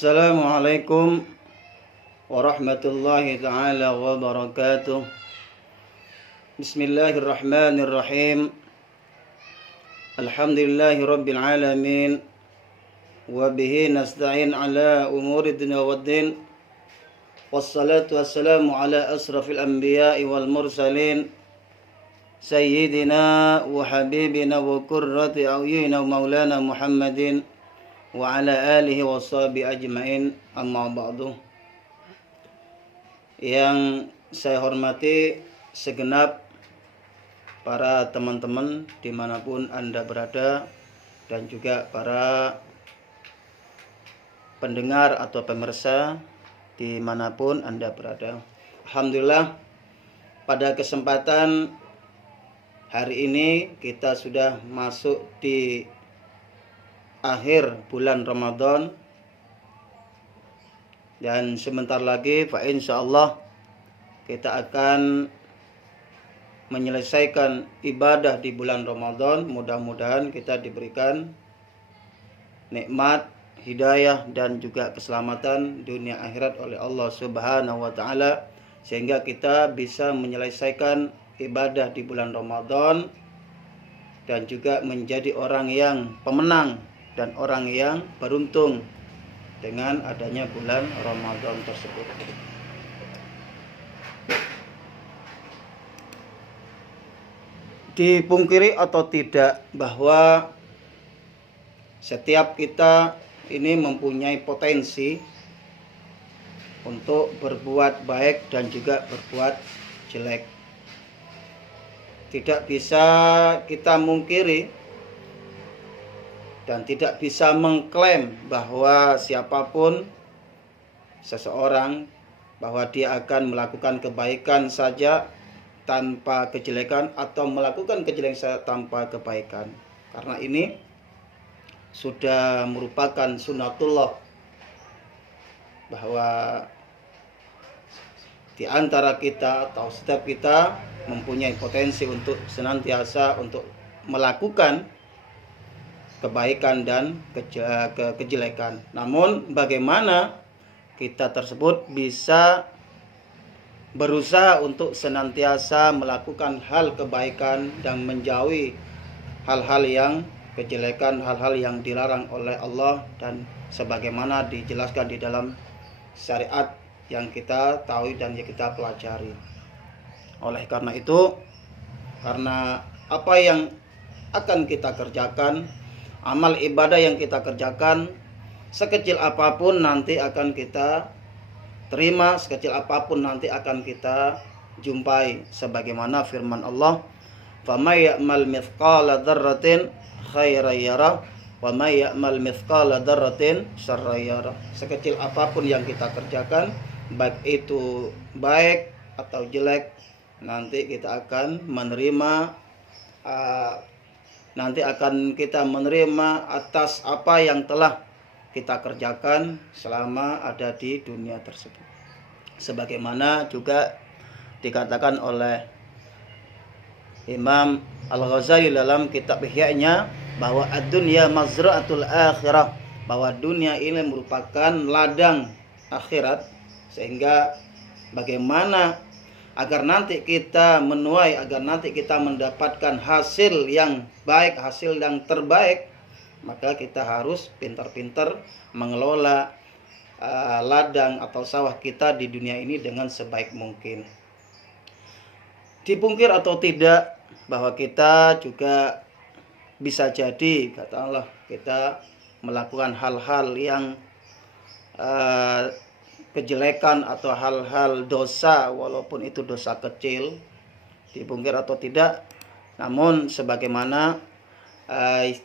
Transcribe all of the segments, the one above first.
Assalamualaikum warahmatullahi taala wabarakatuh. Bismillahirrahmanirrahim. Alhamdulillahi rabbil alamin. Wa bihi nasta'in ala umuri dunya waddin. Wassalatu wassalamu ala asrafil anbiya'i wal mursalin. Sayyidina wa habibina wa qurrati a'yunina wa maulana Muhammadin wa ala alihi wa sahbihi ajma'in, amma ba'du. Yang saya hormati segenap para teman-teman dimanapun Anda berada, dan juga para pendengar atau pemirsa dimanapun Anda berada. Alhamdulillah, pada kesempatan hari ini kita sudah masuk di akhir bulan Ramadan, dan sebentar lagi insyaallah kita akan menyelesaikan ibadah di bulan Ramadan. Mudah-mudahan kita diberikan nikmat, hidayah, dan juga keselamatan dunia akhirat oleh Allah Subhanahu wa taala, sehingga kita bisa menyelesaikan ibadah di bulan Ramadan dan juga menjadi orang yang pemenang dan orang yang beruntung dengan adanya bulan Ramadan tersebut. Dipungkiri atau tidak bahwa setiap kita ini mempunyai potensi untuk berbuat baik dan juga berbuat jelek. Tidak bisa kita mungkiri dan tidak bisa mengklaim bahwa siapapun seseorang bahwa dia akan melakukan kebaikan saja tanpa kejelekan, atau melakukan kejelekan saja tanpa kebaikan. Karena ini sudah merupakan sunnatullah, bahwa di antara kita atau setiap kita mempunyai potensi untuk senantiasa untuk melakukan kebaikan dan kejelekan. Namun bagaimana kita tersebut bisa berusaha untuk senantiasa melakukan hal kebaikan dan menjauhi hal-hal yang kejelekan, hal-hal yang dilarang oleh Allah, dan sebagaimana dijelaskan di dalam syariat yang kita tahu dan yang kita pelajari. Oleh karena itu, karena apa yang akan kita kerjakan, amal ibadah yang kita kerjakan, sekecil apapun nanti akan kita terima, sekecil apapun nanti akan kita jumpai, sebagaimana firman Allah, "Faman ya'mal mithqala dzarratin khairan yarah, wa may ya'mal mithqala dzarratin syarran yarah." Sekecil apapun yang kita kerjakan, baik itu baik atau jelek, nanti kita akan menerima kita menerima atas apa yang telah kita kerjakan selama ada di dunia tersebut. Sebagaimana juga dikatakan oleh Imam Al-Ghazali dalam kitab Ihya-nya, bahwa ad-dunya mazra'atul akhirah, bahwa dunia ini merupakan ladang akhirat, sehingga bagaimana agar nanti kita menuai, agar nanti kita mendapatkan hasil yang baik, hasil yang terbaik, maka kita harus pintar-pintar mengelola ladang atau sawah kita di dunia ini dengan sebaik mungkin. Dipungkir atau tidak bahwa kita juga bisa jadi, kata Allah, kita melakukan hal-hal yang kejelekan atau hal-hal dosa, walaupun itu dosa kecil. Dipungkir atau tidak, namun sebagaimana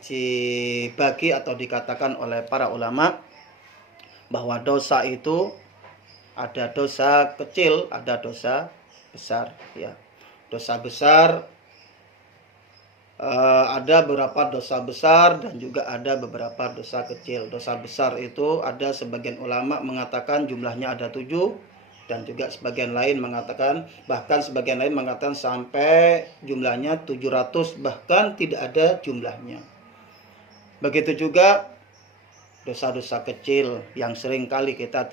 dibagi atau dikatakan oleh para ulama, bahwa dosa itu ada dosa kecil, ada dosa besar, ya. Dosa besar ada beberapa dosa besar dan juga ada beberapa dosa kecil. Dosa besar itu ada sebagian ulama mengatakan jumlahnya ada 7, dan juga sebagian lain mengatakan, bahkan sebagian lain mengatakan sampai jumlahnya 700, bahkan tidak ada jumlahnya. Begitu juga dosa-dosa kecil yang sering kali kita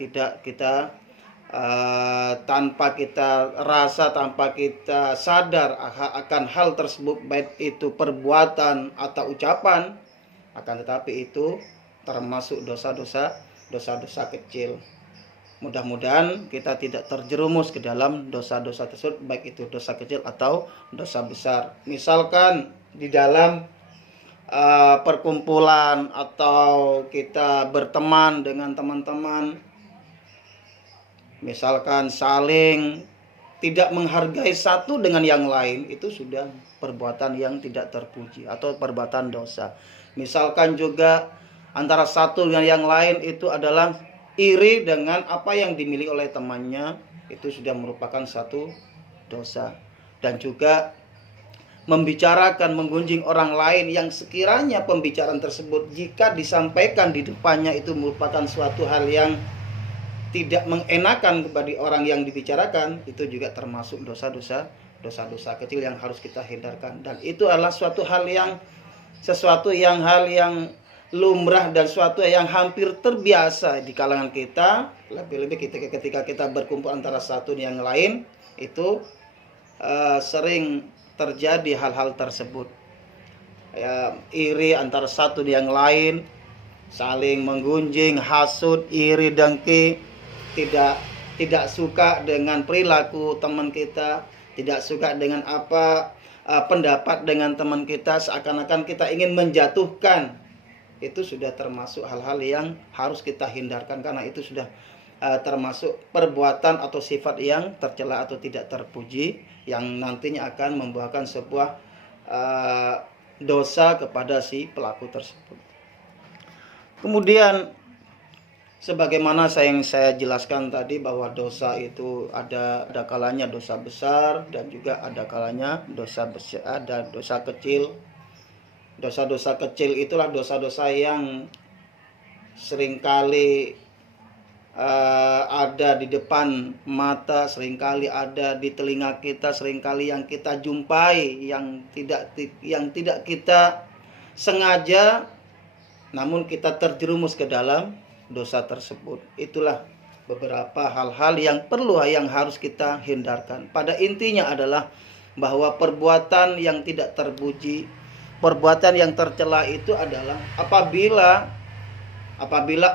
tanpa kita rasa, tanpa kita sadar akan hal tersebut, baik itu perbuatan atau ucapan, akan tetapi itu termasuk dosa-dosa kecil. Mudah-mudahan kita tidak terjerumus ke dalam dosa-dosa tersebut, baik itu dosa kecil atau dosa besar. Misalkan di dalam perkumpulan atau kita berteman dengan teman-teman, misalkan saling tidak menghargai satu dengan yang lain, itu sudah perbuatan yang tidak terpuji atau perbuatan dosa. Misalkan juga antara satu dengan yang lain itu adalah iri dengan apa yang dimiliki oleh temannya, itu sudah merupakan satu dosa. Dan juga membicarakan, menggunjing orang lain yang sekiranya pembicaraan tersebut jika disampaikan di depannya itu merupakan suatu hal yang tidak mengenakan kepada orang yang dibicarakan, itu juga termasuk dosa-dosa kecil yang harus kita hindarkan. Dan itu adalah hal yang lumrah dan suatu yang hampir terbiasa di kalangan kita. Lebih-lebih ketika kita berkumpul antara satu dan yang lain, itu sering terjadi hal-hal tersebut. Iri antara satu dan yang lain, saling menggunjing, hasut, iri, dengki, tidak suka dengan perilaku teman kita, tidak suka dengan pendapat dengan teman kita, seakan-akan kita ingin menjatuhkan. Itu sudah termasuk hal-hal yang harus kita hindarkan, karena itu sudah termasuk perbuatan atau sifat yang tercela atau tidak terpuji, yang nantinya akan membuahkan sebuah dosa kepada si pelaku tersebut. Kemudian sebagaimana yang saya jelaskan tadi, bahwa dosa itu ada kalanya dosa besar dan juga ada kalanya dosa kecil. Dosa-dosa kecil itulah dosa-dosa yang seringkali ada di depan mata, seringkali ada di telinga kita, seringkali yang kita jumpai, yang tidak kita sengaja, namun kita terjerumus ke dalam dosa tersebut. Itulah beberapa hal-hal yang harus kita hindarkan. Pada intinya adalah bahwa perbuatan yang tidak terpuji, perbuatan yang tercela itu adalah apabila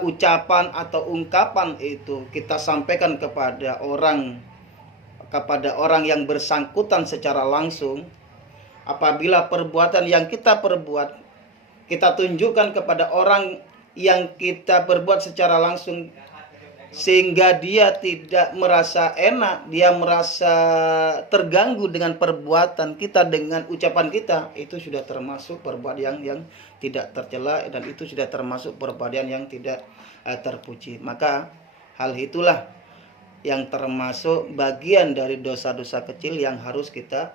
ucapan atau ungkapan itu kita sampaikan kepada orang yang bersangkutan secara langsung. Apabila perbuatan yang kita perbuat kita tunjukkan kepada orang yang kita perbuat secara langsung, sehingga dia tidak merasa enak, dia merasa terganggu dengan perbuatan kita, dengan ucapan kita, itu sudah termasuk perbuatan yang tidak tercela, dan itu sudah termasuk perbuatan yang tidak terpuji. Maka hal itulah yang termasuk bagian dari dosa-dosa kecil yang harus kita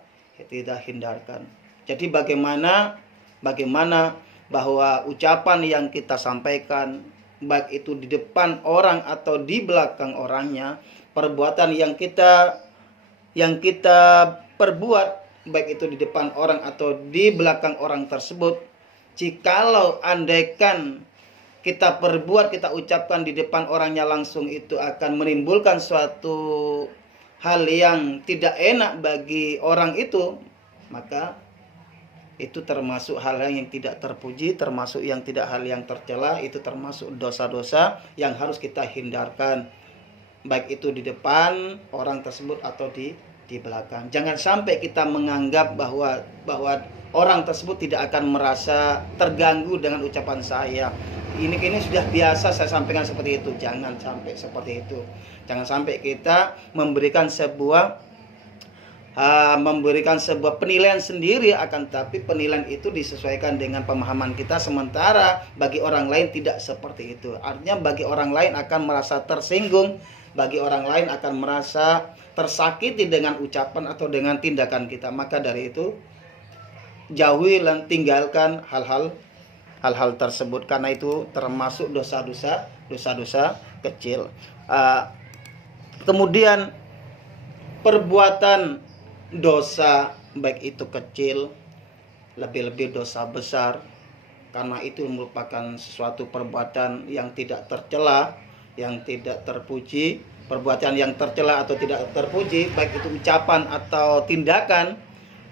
hindarkan. Jadi bagaimana bahwa ucapan yang kita sampaikan, baik itu di depan orang atau di belakang orangnya, perbuatan yang kita perbuat, baik itu di depan orang atau di belakang orang tersebut, jikalau andaikan kita perbuat, kita ucapkan di depan orangnya langsung, itu akan menimbulkan suatu hal yang tidak enak bagi orang itu, maka itu termasuk hal yang tidak terpuji, termasuk yang tidak hal yang tercela, itu termasuk dosa-dosa yang harus kita hindarkan, baik itu di depan orang tersebut atau di belakang. Jangan sampai kita menganggap bahwa orang tersebut tidak akan merasa terganggu dengan ucapan saya. Ini sudah biasa saya sampaikan seperti itu. Jangan sampai seperti itu. Jangan sampai kita memberikan sebuah penilaian sendiri, akan tapi penilaian itu disesuaikan dengan pemahaman kita, sementara bagi orang lain tidak seperti itu. Artinya bagi orang lain akan merasa tersinggung, bagi orang lain akan merasa tersakiti dengan ucapan atau dengan tindakan kita. Maka dari itu jauhi dan tinggalkan hal-hal tersebut, karena itu termasuk dosa-dosa kecil. Kemudian perbuatan dosa, baik itu kecil, lebih-lebih dosa besar, karena itu merupakan sesuatu perbuatan yang tidak tercela, yang tidak terpuji. Perbuatan yang tercela atau tidak terpuji, baik itu ucapan atau tindakan,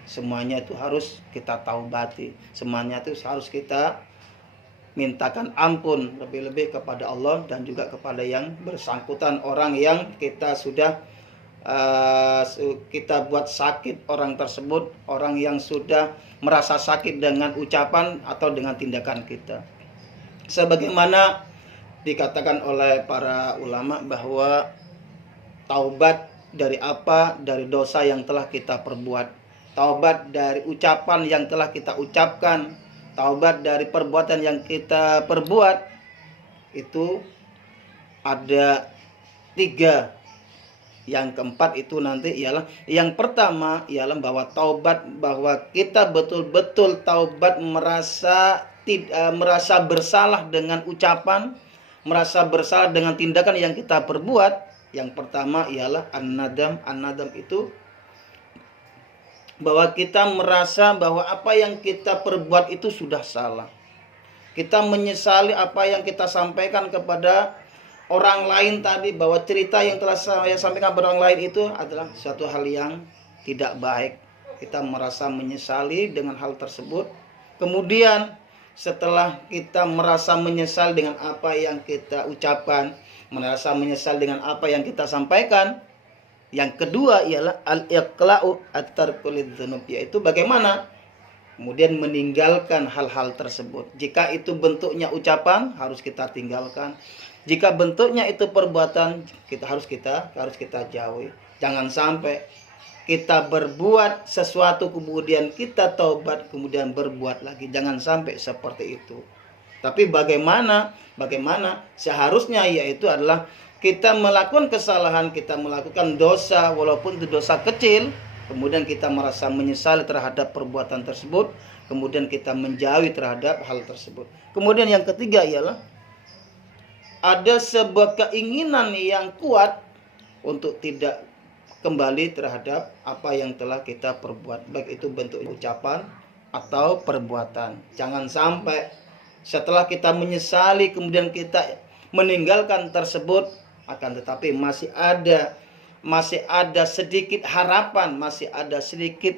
semuanya itu harus kita taubati, semuanya itu harus kita mintakan ampun lebih-lebih kepada Allah dan juga kepada yang bersangkutan, orang yang kita sudah kita buat sakit orang tersebut, orang yang sudah merasa sakit dengan ucapan atau dengan tindakan kita. Sebagaimana dikatakan oleh para ulama bahwa taubat dari apa? Dari dosa yang telah kita perbuat. Taubat dari ucapan yang telah kita ucapkan. Taubat dari perbuatan yang kita perbuat. Itu ada 3. Yang keempat itu nanti ialah, yang pertama ialah bahwa taubat, bahwa kita betul-betul taubat merasa bersalah dengan ucapan, merasa bersalah dengan tindakan yang kita perbuat. Yang pertama ialah an-nadam. An-nadam itu bahwa kita merasa bahwa apa yang kita perbuat itu sudah salah. Kita menyesali apa yang kita sampaikan kepada orang lain tadi, bahwa cerita yang telah saya sampaikan kepada orang lain itu adalah suatu hal yang tidak baik. Kita merasa menyesali dengan hal tersebut. Kemudian setelah kita merasa menyesal dengan apa yang kita ucapkan, merasa menyesal dengan apa yang kita sampaikan, yang kedua ialah al-iqla'u at-tarku lidz-dzunub, yaitu bagaimana kemudian meninggalkan hal-hal tersebut. Jika itu bentuknya ucapan, harus kita tinggalkan. Jika bentuknya itu perbuatan, harus kita jauhi. Jangan sampai kita berbuat sesuatu kemudian kita taubat kemudian berbuat lagi. Jangan sampai seperti itu. Tapi bagaimana seharusnya, yaitu adalah kita melakukan kesalahan, kita melakukan dosa, walaupun itu dosa kecil, kemudian kita merasa menyesal terhadap perbuatan tersebut, kemudian kita menjauhi terhadap hal tersebut. Kemudian yang ketiga ialah ada sebuah keinginan yang kuat untuk tidak kembali terhadap apa yang telah kita perbuat, baik itu bentuk ucapan atau perbuatan. Jangan sampai setelah kita menyesali kemudian kita meninggalkan tersebut, akan tetapi masih ada sedikit harapan, masih ada sedikit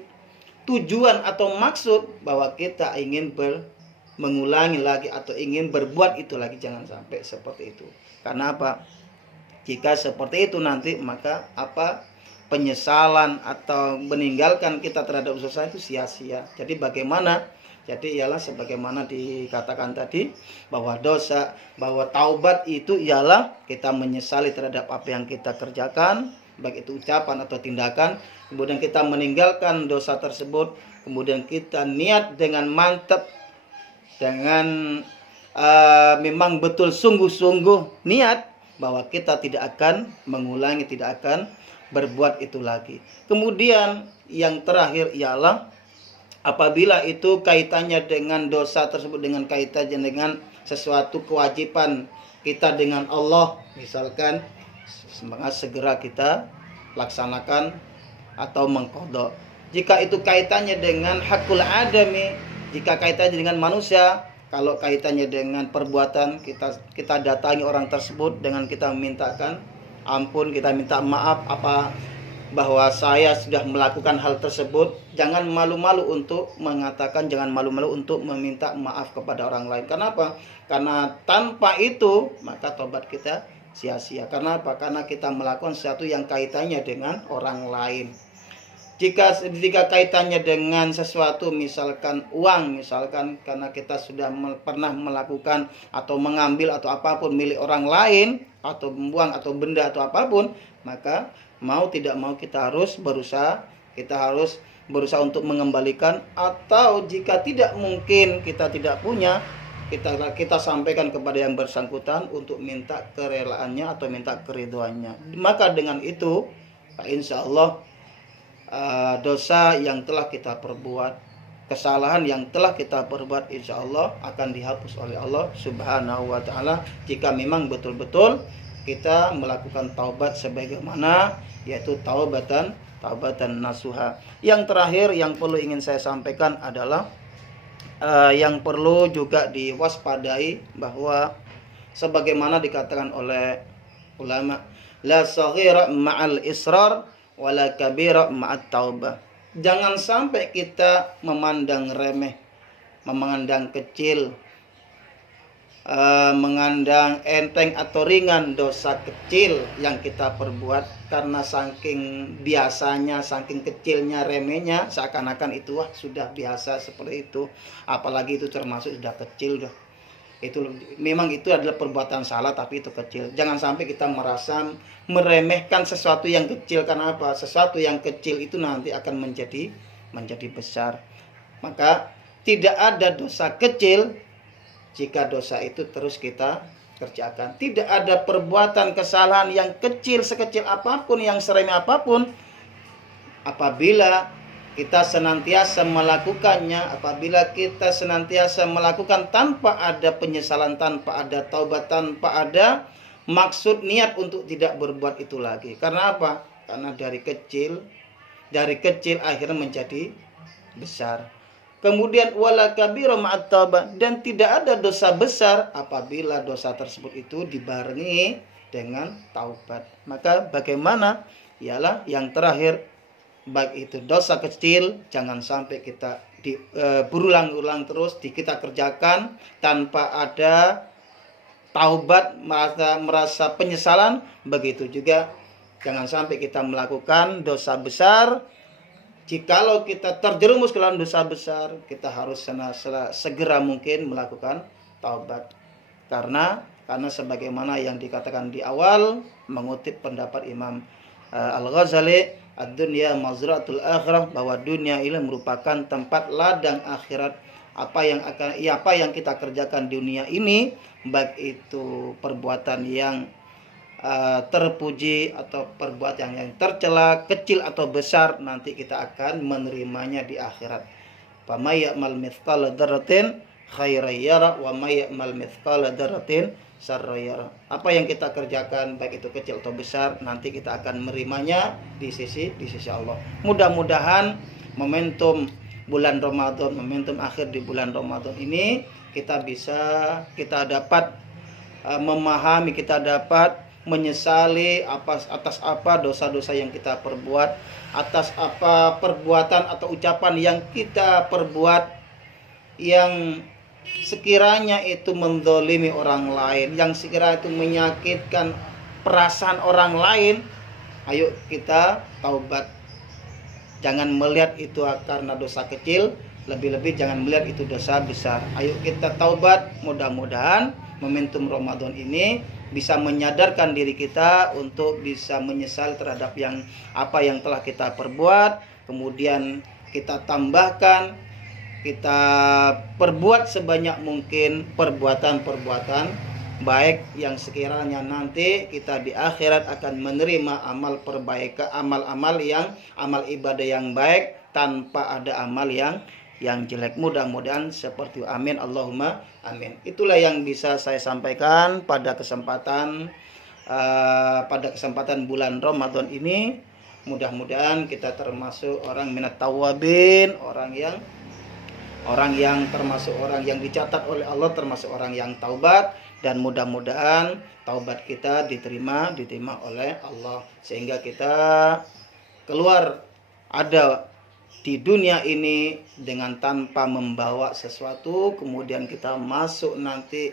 tujuan atau maksud bahwa kita ingin mengulangi lagi atau ingin berbuat itu lagi. Jangan sampai seperti itu. Karena apa? Jika seperti itu nanti, maka penyesalan atau meninggalkan kita terhadap usaha itu sia-sia. Jadi ialah sebagaimana dikatakan tadi, bahwa taubat itu ialah kita menyesali terhadap apa yang kita kerjakan, baik itu ucapan atau tindakan, kemudian kita meninggalkan dosa tersebut, kemudian kita niat dengan mantap, dengan memang betul sungguh-sungguh niat bahwa kita tidak akan mengulangi, tidak akan berbuat itu lagi. Kemudian yang terakhir ialah apabila itu kaitannya dengan dosa tersebut, dengan kaitannya dengan sesuatu kewajiban kita dengan Allah, misalkan semangat segera kita laksanakan atau mengqadha. Jika itu kaitannya dengan hakul adami, jika kaitannya dengan manusia, kalau kaitannya dengan perbuatan, kita datangi orang tersebut dengan kita memintakan ampun, kita minta maaf bahwa saya sudah melakukan hal tersebut. Jangan malu-malu untuk mengatakan, jangan malu-malu untuk meminta maaf kepada orang lain. Kenapa? Karena tanpa itu maka tobat kita sia-sia. Karena apa? Karena kita melakukan sesuatu yang kaitannya dengan orang lain. Jika kaitannya dengan sesuatu, misalkan uang, misalkan karena kita sudah pernah melakukan atau mengambil atau apapun milik orang lain, atau membuang atau benda atau apapun, maka mau tidak mau kita harus berusaha untuk mengembalikan. Atau jika tidak mungkin, kita tidak punya, kita sampaikan kepada yang bersangkutan untuk minta kerelaannya atau minta keridhoannya. Maka dengan itu insya Allah dosa yang telah kita perbuat, kesalahan yang telah kita perbuat, insya Allah akan dihapus oleh Allah Subhanahu wa ta'ala, jika memang betul-betul kita melakukan taubat sebagaimana, yaitu taubatan nasuha. Yang terakhir yang perlu ingin saya sampaikan adalah yang perlu juga diwaspadai bahwa sebagaimana dikatakan oleh ulama, la saghira ma'al israr wala kabira ma'at taubah. Jangan sampai kita memandang remeh, memandang kecil, mengandang enteng atau ringan dosa kecil yang kita perbuat karena saking biasanya, saking kecilnya, remehnya, seakan-akan itu sudah biasa seperti itu. Apalagi itu termasuk sudah kecil dah. Itu memang itu adalah perbuatan salah tapi itu kecil. Jangan sampai kita merasa meremehkan sesuatu yang kecil. Karena apa? Sesuatu yang kecil itu nanti akan menjadi besar. Maka tidak ada dosa kecil jika dosa itu terus kita kerjakan. Tidak ada perbuatan kesalahan yang kecil, sekecil apapun, yang seremeh apapun, apabila kita senantiasa melakukannya, apabila kita senantiasa melakukan tanpa ada penyesalan, tanpa ada taubat, tanpa ada maksud niat untuk tidak berbuat itu lagi. Karena apa? Karena dari kecil akhirnya menjadi besar. Kemudian wala kabira ma'at taubah, dan tidak ada dosa besar apabila dosa tersebut itu dibarengi dengan taubat. Maka bagaimana? Ialah yang terakhir, baik itu dosa kecil, jangan sampai kita berulang-ulang terus kita kerjakan tanpa ada taubat, merasa penyesalan. Begitu juga jangan sampai kita melakukan dosa besar. Jikalau kita terjerumus ke dalam dosa besar, kita harus segera mungkin melakukan taubat. Karena sebagaimana yang dikatakan di awal, mengutip pendapat Imam Al-Ghazali, ad-dunya mazra'atul akhirah, bahwa dunia ini merupakan tempat ladang akhirat. Apa yang kita kerjakan di dunia ini, baik itu perbuatan yang terpuji atau perbuatan yang tercela, kecil atau besar, nanti kita akan menerimanya di akhirat. Fa may ya'mal mithqala dzarratin khairan yara wa may ya'mal mithqala dzarratin syarran yara. Apa yang kita kerjakan baik itu kecil atau besar, nanti kita akan menerimanya di sisi Allah. Mudah-mudahan momentum bulan Ramadan, momentum akhir di bulan Ramadan ini kita dapat memahami, kita dapat menyesali atas apa dosa-dosa yang kita perbuat, atas apa perbuatan atau ucapan yang kita perbuat yang sekiranya itu menzalimi orang lain, yang sekiranya itu menyakitkan perasaan orang lain. Ayo kita taubat. Jangan melihat itu karena dosa kecil, lebih-lebih jangan melihat itu dosa besar. Ayo kita taubat. Mudah-mudahan momentum Ramadan ini bisa menyadarkan diri kita untuk bisa menyesal terhadap apa yang telah kita perbuat. Kemudian kita tambahkan, kita perbuat sebanyak mungkin perbuatan-perbuatan baik yang sekiranya nanti kita di akhirat akan menerima amal ibadah yang baik tanpa ada amal yang jelek. Mudah-mudahan seperti itu. Amin, Allahumma amin. Itulah yang bisa saya sampaikan pada kesempatan bulan Ramadan ini. Mudah-mudahan kita termasuk orang minat tawabin, orang yang termasuk orang yang dicatat oleh Allah, termasuk orang yang taubat, dan mudah-mudahan taubat kita diterima oleh Allah, sehingga kita keluar ada di dunia ini dengan tanpa membawa sesuatu, kemudian kita masuk nanti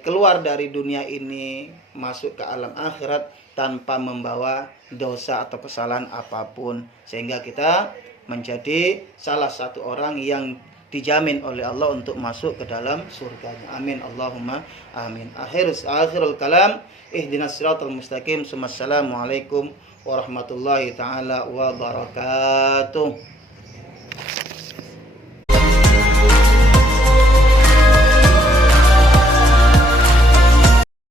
keluar dari dunia ini masuk ke alam akhirat tanpa membawa dosa atau kesalahan apapun, sehingga kita menjadi salah satu orang yang dijamin oleh Allah untuk masuk ke dalam surganya. Amin, Allahumma amin. Akhirul kalam, ihdinas siratal mustaqim. Assalamualaikum warahmatullahi taala wabarakatuh.